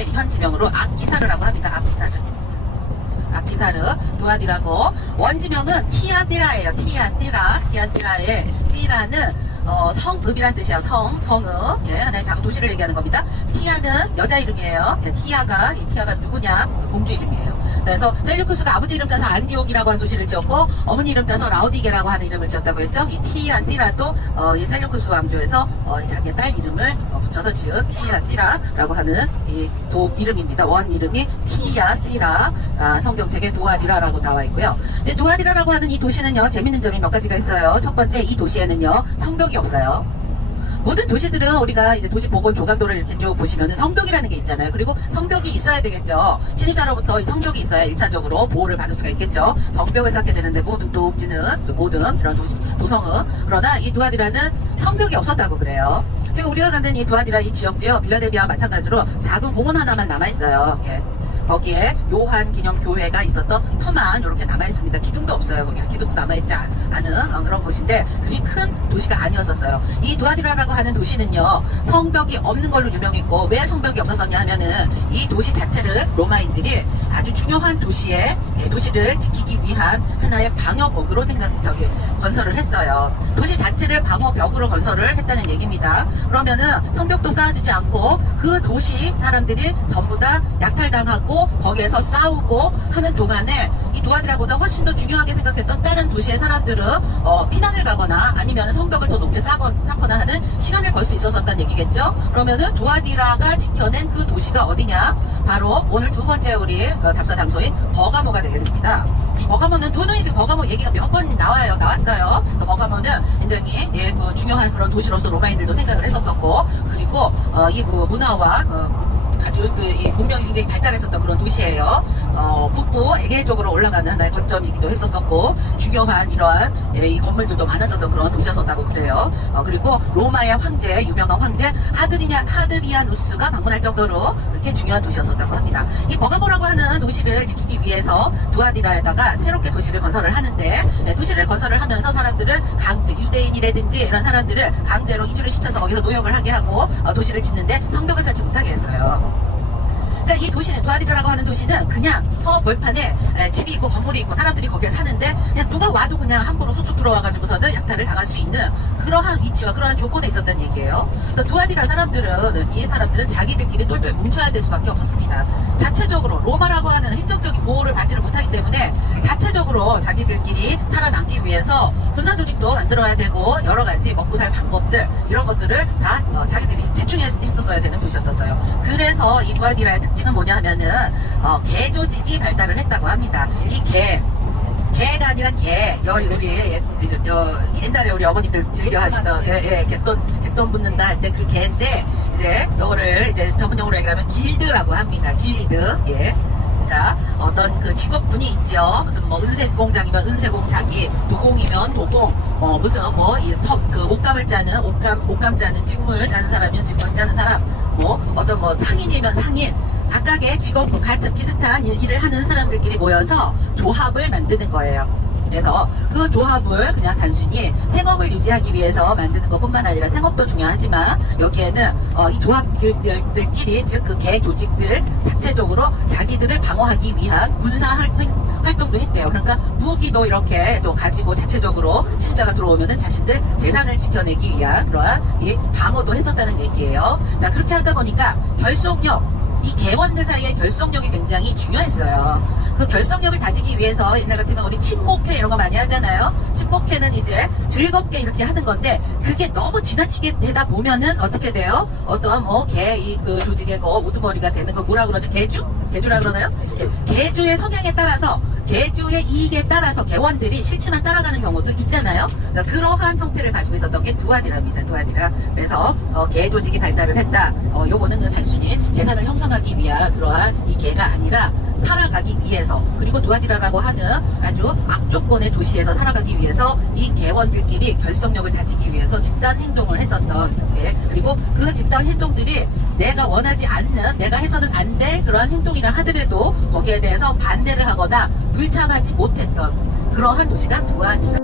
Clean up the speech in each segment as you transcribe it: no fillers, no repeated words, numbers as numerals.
두아디라의 현 지명으로 아키사르라고 합니다. 아키사르. 아키사르, 두아디라고. 원지명은 티아디라예요. 티아디라의 티라는 성읍이란 뜻이에요. 성읍. 예, 하나의 작은 도시를 얘기하는 겁니다. 티아는 여자 이름이에요. 예, 티아가 누구냐? 공주 이름이에요. 그래서 셀류쿠스가 아버지 이름 따서 안디옥이라고 하는 도시를 지었고, 어머니 이름 따서 라우디게라고 하는 이름을 지었다고 했죠. 이 티아디라도 이 셀류쿠스 왕조에서 자기의 딸 이름을 붙여서 지은 티아디라라고 하는 이 도 이름입니다. 원 이름이 티아디라. 성경책에 두아디라라고 나와 있고요. 근데 두아디라라고 하는 이 도시는요, 재밌는 점이 몇 가지가 있어요. 첫 번째, 이 도시에는요, 성벽이 없어요. 모든 도시들은 우리가 이제 도시 보건 조각도를 이렇게 쭉 보시면은 성벽이라는 게 있잖아요. 그리고 성벽이 있어야 되겠죠. 침입자로부터 이 성벽이 있어야 1차적으로 보호를 받을 수가 있겠죠. 성벽을 쌓게 되는데 모든 도읍지는, 모든 이런 도성은. 그러나 이 두아디라는 성벽이 없었다고 그래요. 지금 우리가 가는 이 두아디라 이 지역도요, 빌라델비아와 마찬가지로 작은 공원 하나만 남아있어요. 예. 거기에 요한 기념교회가 있었던 터만 이렇게 남아있습니다. 기둥도 없어요. 거기는 기둥도 남아있지 않은 그런 곳인데 그리 큰 도시가 아니었었어요. 이 두아디라라고 하는 도시는요, 성벽이 없는 걸로 유명했고, 왜 성벽이 없었었냐 하면은 이 도시 자체를 로마인들이 아주 중요한 도시를 지키기 위한 하나의 방어벽으로 건설을 했어요. 도시 자체를 방어벽으로 건설을 했다는 얘기입니다. 그러면은 성벽도 쌓아주지 않고 그 도시 사람들이 전부 다 약탈당하고 거기에서 싸우고 하는 동안에 이 두아디라보다 훨씬 더 중요하게 생각했던 다른 도시의 사람들은 피난을 가거나 아니면 성벽을 더 높게 쌓거나 하는 시간을 벌 수 있었다는 얘기겠죠. 그러면은 두아디라가 지켜낸 그 도시가 어디냐? 바로 오늘 두 번째 우리 답사 장소인 버가모가 되겠습니다. 이 버가모는 누누이 지금 버가모 얘기가 몇 번 나왔어요. 그 버가모는 굉장히 그 중요한 그런 도시로서 로마인들도 생각을 했었었고, 그리고 이 문화와 아주 이 문명이 굉장히 발달했었던 그런 도시예요. 북부 에게 쪽으로 올라가는 하나의 거점이기도 했었었고, 중요한 이러한 이 건물들도 많았었던 그런 도시였었다고 그래요. 그리고 로마의 황제, 유명한 황제 하드리아누스가 방문할 정도로 이렇게 중요한 도시였었다고 합니다. 이 버가모라고 하는 도시를 지키기 위해서 두아디라에다가 새롭게 도시를 건설을 하는데, 도시를 건설을 하면서 사람들을 유대인이라든지 이런 사람들을 강제로 이주를 시켜서 거기서 노역을 하게 하고 도시를 짓는데 성벽을 쌓지 못하게 했어요. 그러니까 이 도시는, 두아디라라고 하는 도시는 그냥 벌판에 집이 있고 건물이 있고 사람들이 거기에 사는데 그냥 누가 와도 그냥 함부로 쑥쑥 들어와가지고서는 약탈을 당할 수 있는 그러한 위치와 그러한 조건에 있었다는 얘기예요. 그러니까 두아디라 이 사람들은 자기들끼리 똘똘 뭉쳐야 될 수밖에 없었습니다. 자체적으로 로마라고 하는 행정적인 보호를 받지를 못하기 때문에 자체적으로 자기들끼리 살아남기 위해서 군사 조직도 만들어야 되고 여러 가지 먹고 살 방법들 이런 것들을 다 자기들이 대충 했었어야 되는 도시였었어요. 그래서 이 두아디라의 특징은 뭐냐 하면은 개 조직이 발달을 했다고 합니다. 이 개가 아니라 우리 옛날에 우리 어머니들 즐겨 하시던 갯돈 붓는다 할 때 그 개인데, 이제 이거를 이제 전문용어로 얘기하면 길드라고 합니다. 길드. 예. 그러니까 어떤 그 직업군이 있죠. 무슨 은색공장이면 은색공장이, 도공이면 도공, 무슨 그 옷감을 짜는 옷감 짜는, 직물 짜는 사람이면 직물 짜는 사람, 어떤 상인이면 상인, 각각의 직업군 같은 비슷한 일을 하는 사람들끼리 모여서 조합을 만드는 거예요. 그래서 그 조합을 그냥 단순히 생업을 유지하기 위해서 만드는 것뿐만 아니라 생업도 중요하지만 여기에는 이 조합들끼리, 즉 그 개 조직들 자체적으로 자기들을 방어하기 위한 군사 활동도 했대요. 그러니까 무기도 이렇게 또 가지고 자체적으로 침자가 들어오면은 자신들 재산을 지켜내기 위한 그러한 이 방어도 했었다는 얘기예요. 자, 그렇게 하다 보니까 이 개원들 사이의 결속력이 굉장히 중요했어요. 그 결속력을 다지기 위해서 옛날 같으면 우리 친목회 이런 거 많이 하잖아요. 친목회는 이제 즐겁게 이렇게 하는 건데 그게 너무 지나치게 되다 보면은 어떻게 돼요? 어떤 그 조직의 우두머리가 되는 거 뭐라 그러죠? 개주라 그러나요? 개주의 성향에 따라서, 개주의 이익에 따라서 개원들이 싫지만 따라가는 경우도 있잖아요. 자, 그러한 형태를 가지고 있었던 게 두아디라입니다. 두아디라. 그래서 개 조직이 발달을 했다. 요거는 단순히 재산을 형성하기 위한 그러한 이 개가 아니라 살아가기 위해서, 그리고 두아디라라고 하는 아주 악조건의 도시에서 살아가기 위해서 이 개원들끼리 결속력을 다지기 위해서 집단 행동을 했었던, 그리고 그 집단 행동들이 내가 원하지 않는, 내가 해서는 안 될 그러한 행동이라 하더라도 거기에 대해서 반대를 하거나 불참하지 못했던 그러한 도시가 두아디라.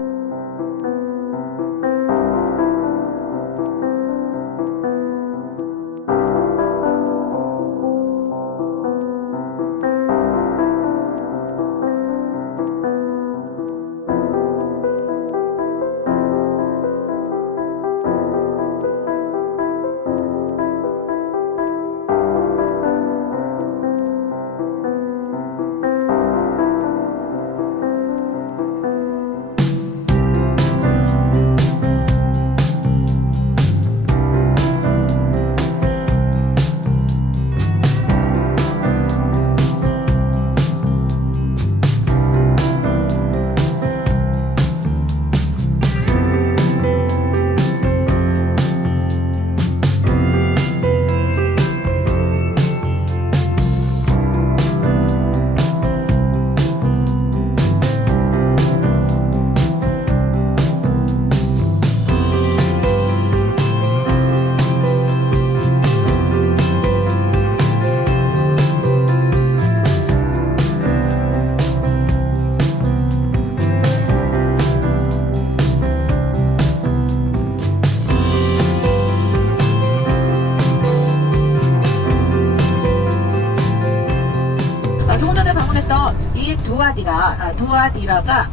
두아디라가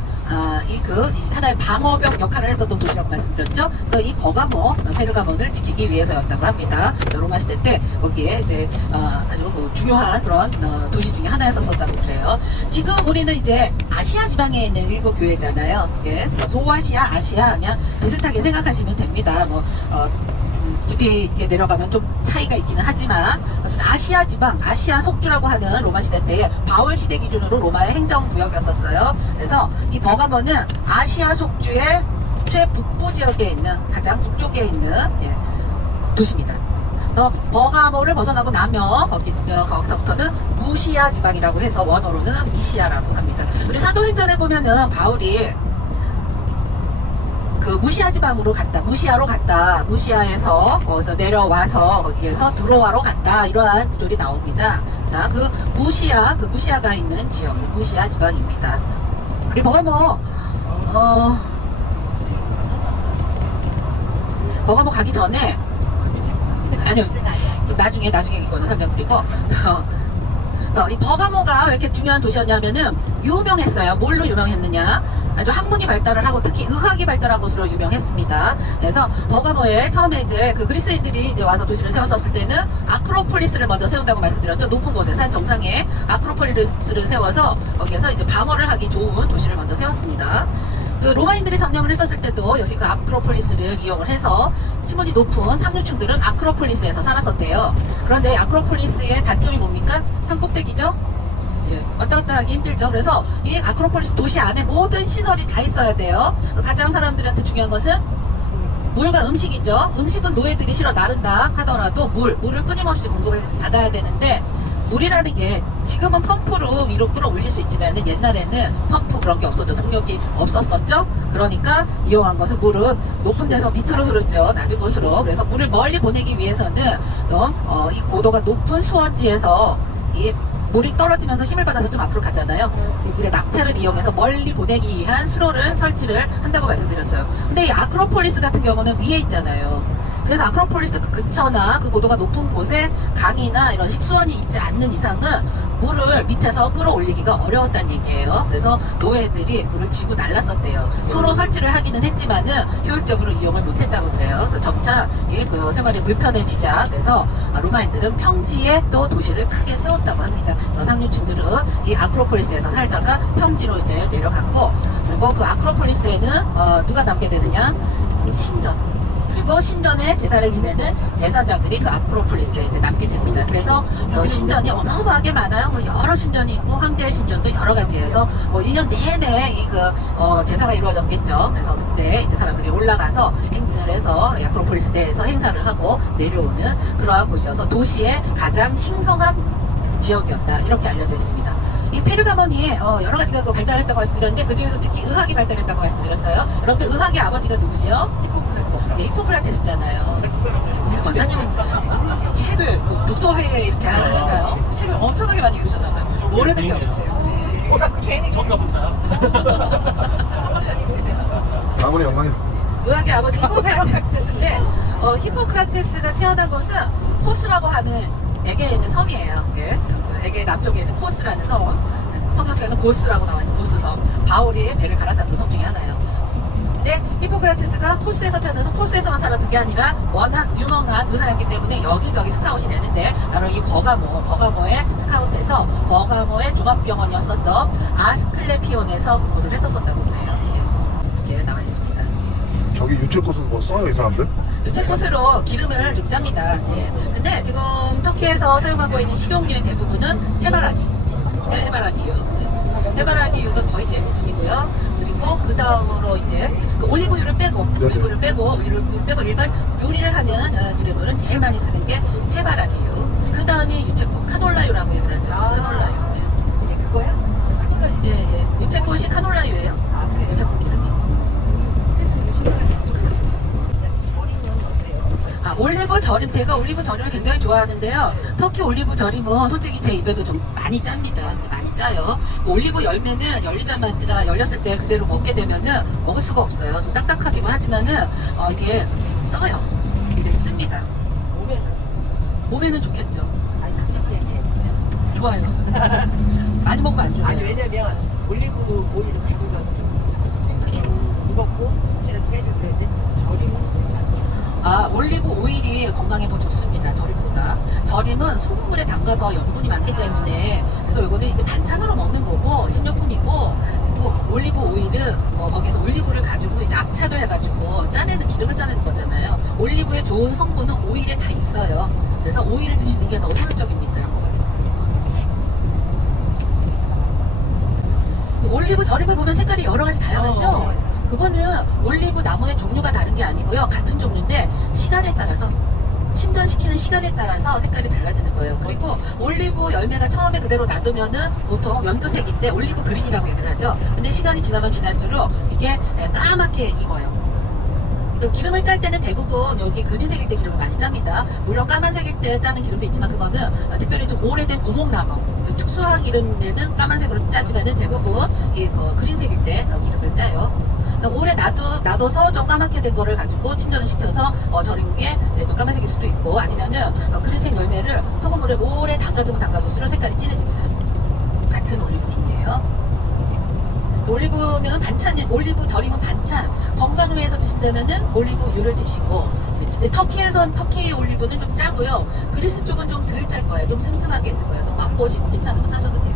이 하나의 방어벽 역할을 했었던 도시라고 말씀드렸죠. 그래서 이 버가모, 페르가몬을 지키기 위해서였다고 합니다. 로마 시대 때 거기에 이제 아주 중요한 그런 도시 중에 하나였었다고 그래요. 지금 우리는 이제 아시아 지방에 있는 일곱 교회잖아요. 예, 소아시아, 아시아 그냥 비슷하게 생각하시면 됩니다. 깊이 이렇게 내려가면 좀 차이가 있기는 하지만 아시아 지방, 아시아 속주라고 하는 로마 시대 때에 바울 시대 기준으로 로마의 행정구역이었었어요. 그래서 이 버가모는 아시아 속주의 최북부 지역에 있는 가장 북쪽에 있는 도시입니다. 그래서 버가모를 벗어나고 나면 거기서부터는 무시아 지방이라고 해서 원어로는 미시아라고 합니다. 우리 사도행전에 보면은 바울이 무시아 지방으로 갔다, 무시아로 갔다, 무시아에서 거기서 내려와서 거기에서 드로아로 갔다, 이러한 구절이 나옵니다. 자, 무시아가 있는 지역, 무시아 지방입니다. 우리 버가모 가기 전에, 아니요, 나중에 이거는 설명드리고, 이 버가모가 왜 이렇게 중요한 도시였냐면은 유명했어요. 뭘로 유명했느냐? 아주 학문이 발달을 하고 특히 의학이 발달한 곳으로 유명했습니다. 그래서 버가모에 처음에 이제 그리스인들이 이제 와서 도시를 세웠었을 때는 아크로폴리스를 먼저 세운다고 말씀드렸죠. 높은 곳에 산 정상에 아크로폴리스를 세워서 거기에서 이제 방어를 하기 좋은 도시를 먼저 세웠습니다. 로마인들이 점령을 했었을 때도 역시 아크로폴리스를 이용을 해서 신분이 높은 상류층들은 아크로폴리스에서 살았었대요. 그런데 아크로폴리스의 단점이 뭡니까? 산꼭대기죠? 왔다 갔다 하기 힘들죠. 그래서 이 아크로폴리스 도시 안에 모든 시설이 다 있어야 돼요. 가장 사람들한테 중요한 것은 물과 음식이죠. 음식은 노예들이 실어 나른다 하더라도 물을 끊임없이 공급을 받아야 되는데, 물이라는 게 지금은 펌프로 위로 끌어올릴 수 있지만 옛날에는 펌프 그런 게 없었죠. 동력이 없었었죠. 그러니까 이용한 것은 물은 높은 데서 밑으로 흐르죠. 낮은 곳으로. 그래서 물을 멀리 보내기 위해서는 이 고도가 높은 수원지에서 이 물이 떨어지면서 힘을 받아서 좀 앞으로 가잖아요. 이 물의 낙차를 이용해서 멀리 보내기 위한 수로를 설치를 한다고 말씀드렸어요. 근데 이 아크로폴리스 같은 경우는 위에 있잖아요. 그래서 아크로폴리스 근처나 고도가 높은 곳에 강이나 이런 식수원이 있지 않는 이상은 물을 밑에서 끌어올리기가 어려웠다는 얘기예요. 그래서 노예들이 물을 지고 날랐었대요. 수로 설치를 하기는 했지만은 효율적으로 이용을 못했다고 그래요. 그래서 점차 생활이 불편해지자 그래서 로마인들은 평지에 또 도시를 크게 세웠다고 합니다. 그래서 상류층들은 이 아크로폴리스에서 살다가 평지로 이제 내려갔고, 그리고 그 아크로폴리스에는 누가 남게 되느냐? 신전. 그리고 신전에 제사를 지내는 제사장들이 아크로폴리스에 이제 남게 됩니다. 그래서 신전이 어마어마하게 많아요. 여러 신전이 있고 황제의 신전도 여러 가지에서 1년 내내 제사가 이루어졌겠죠. 그래서 그때 이제 사람들이 올라가서 행진을 해서 아크로폴리스 내에서 행사를 하고 내려오는 그러한 곳이어서 도시의 가장兴성한 지역이었다, 이렇게 알려져 있습니다. 이 페르가몬이 여러 가지가 발달했다고 말씀드렸는데 그 중에서 특히 의학이 발달했다고 말씀드렸어요. 여러분들 의학의 아버지가 누구죠? 히포크라테스잖아요. 우리 권사님은 책을 독서회에 이렇게 하시나요? 책을 엄청나게 많이 읽으셨나봐요. 모르는 게 없어요. 괜히 저가 보세요. 아무리 영광이다. 의학의 아버지 히포크라테스인데 히포크라테스가 태어난 곳은 코스라고 하는 에게에 있는 섬이에요. 에게 남쪽에 있는 코스라는 섬. 성경책에는 고스라고 나와있어요. 고스섬. 바울이 배를 갈아탔던 섬 중에 하나예요. 근데 히포크라테스가 코스에서 태어나서 코스에서만 살았던 게 아니라 워낙 유명한 의사였기 때문에 여기저기 스카웃이 되는데, 바로 이 버가모의 스카웃에서 버가모의 종합병원이었었던 아스클레피온에서 공부를 했었다고 그래요. 이렇게 나와 있습니다. 저기 유채꽃은 뭐 써요, 이 사람들? 유채꽃으로 기름을 좀 짭니다. 근데 지금 터키에서 사용하고 있는 식용유의 대부분은 해바라기유가 거의 대부분이고요. 그리고 그 다음으로 이제 올리브유를 빼고 일반 요리를 하는 기름으로는 제일 많이 쓰는 게 해바라기유. 그 다음에 유채꽃, 카놀라유라고 얘기를 하죠. 카놀라유. 이게 그거야? 유채꽃이 카놀라유예요. 유채꽃 기름이. 올리브 절임, 제가 올리브 절임을 굉장히 좋아하는데요. 터키 올리브 절임은 솔직히 제 입에도 좀 많이 짭니다. 많이 짜요. 올리브 열매는 열리자마자 열렸을 때 그대로 먹게 되면은 먹을 수가 없어요. 좀 딱딱하기만 하지만은 이게 써요. 굉장히 씁니다. 몸에는 좋겠죠. 좋아요. 많이 먹으면 안 좋아요. 아니 왜냐면 올리브 오일을 가져가서 무겁고 찌를 빼줘야 돼. 절이면 괜찮아. 아, 올리브 오일이 건강에 더 좋습니다. 절임보다. 절임은 소금물에 담가서 염분이 많기 때문에 그래서 이거는 이게 반찬으로 먹는 거고 식료품이고 그리고 올리브 오일은 거기서 올리브를 가지고 이제 압착을 해가지고 짜내는 기름을 짜내는 거잖아요. 올리브의 좋은 성분은 오일에 다 있어요. 그래서 오일을 드시는 게 더 효율적입니다. 그 올리브 절임을 보면 색깔이 여러 가지 다양하죠. 그거는 올리브 나무의 종류가 다른 게 아니고요. 같은 종류인데 시간에 따라서 침전시키는 시간에 따라서 색깔이 달라지는 거예요. 그리고 올리브 열매가 처음에 그대로 놔두면은 보통 연두색인데 올리브 그린이라고 얘기를 하죠. 근데 시간이 지나면 지날수록 이게 까맣게 익어요. 그 기름을 짤 때는 대부분 여기 그린색일 때 기름을 많이 짭니다. 물론 까만색일 때 짜는 기름도 있지만 그거는 특별히 좀 오래된 고목나무 특수한 기름에는 까만색으로 짜지만은 대부분 이 그린색일 때 기름을 짜요. 오래 놔둬서 좀 까맣게 된 거를 가지고 침전을 시켜서 절인 게 또 까만색일 수도 있고 아니면은 그린색 열매를 소금물에 오래 담가두면 담가둘수록 색깔이 진해집니다. 같은 올리브 종류예요. 올리브는 반찬이 올리브 절임은 반찬 건강을 위해서 드신다면은 올리브유를 드시고 터키에선 터키 올리브는 좀 짜고요. 그리스 쪽은 좀 덜 짤 거예요. 좀 슴슴하게 있을 거예요. 그래서 맛보시고 괜찮으면 사셔도 돼요.